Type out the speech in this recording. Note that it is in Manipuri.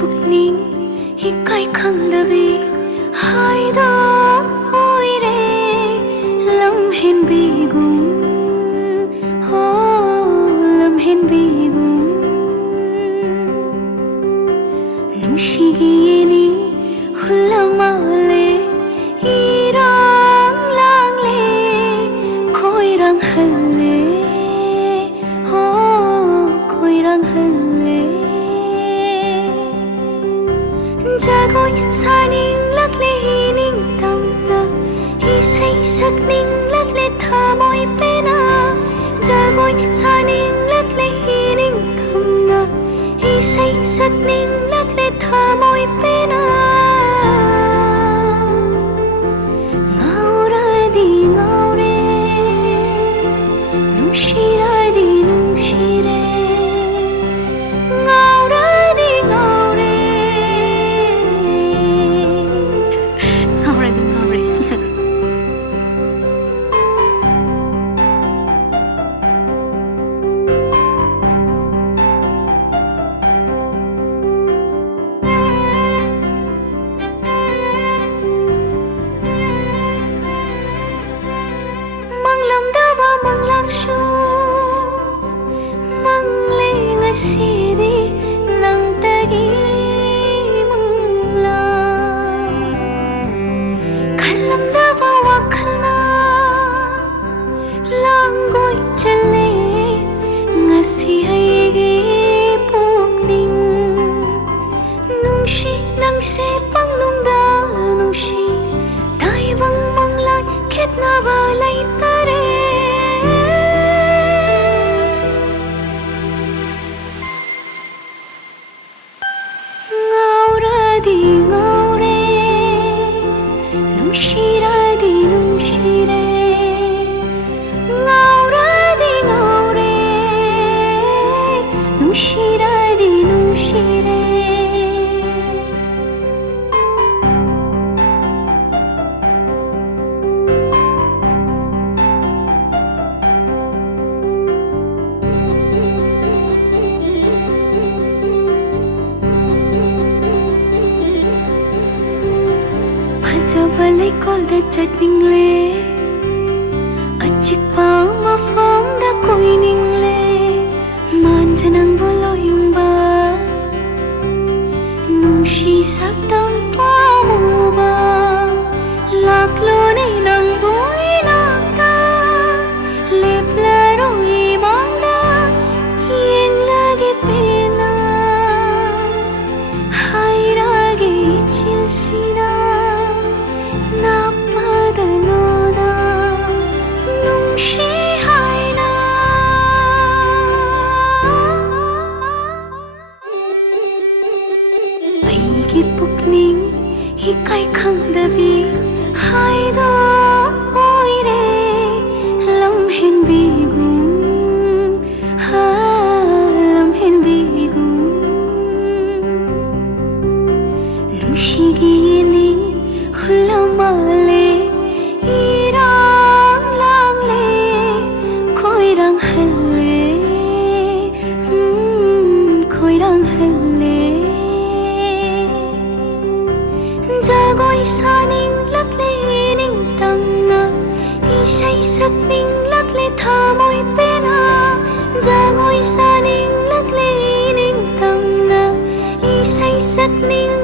pukning hikay khangdabi haida oire lamhen bigum ho lamhen bigum nungshigiyeni hulamale irang langle koirang halle ho koirang halle jagoi saning lakle ning tamna isai sakning lakle thamoi pena jagoi saning lakle ning tamna isai sakning lakle thamoi pena ngauradi ngaure nungshiradi nungshire ngauradi ngaure ngauradi ngaure manglamdaba manglangshu mangle ngasidi nang tagi mangla khalamdaba wakhalna langgoi chale ngasi aigi pukning nungshi nangse pangnungda nungshi daibang manglai khetna balai tare ngauradi ngaure nungshiradi nungshire ngauradi ngaure nungshiradi nungshire Jawalai kolda chatningle achikpa mafamda koiningle manjanang boloyungba nungshi sakdam pamuba laklone nang boinakta leplaro imangda yenglagi pena hairagi chilsina napadalona nungshi haina aigi pukning hikai khangdabi haida oire lamhen bigum ha lamhen bigum nungshigiyeni hulamale irang langle koirang halle koirang halle jagoi saning lakle ning tamna isai sakning lakle thamoi pena jagoi saning lakle ning tamna isai sakning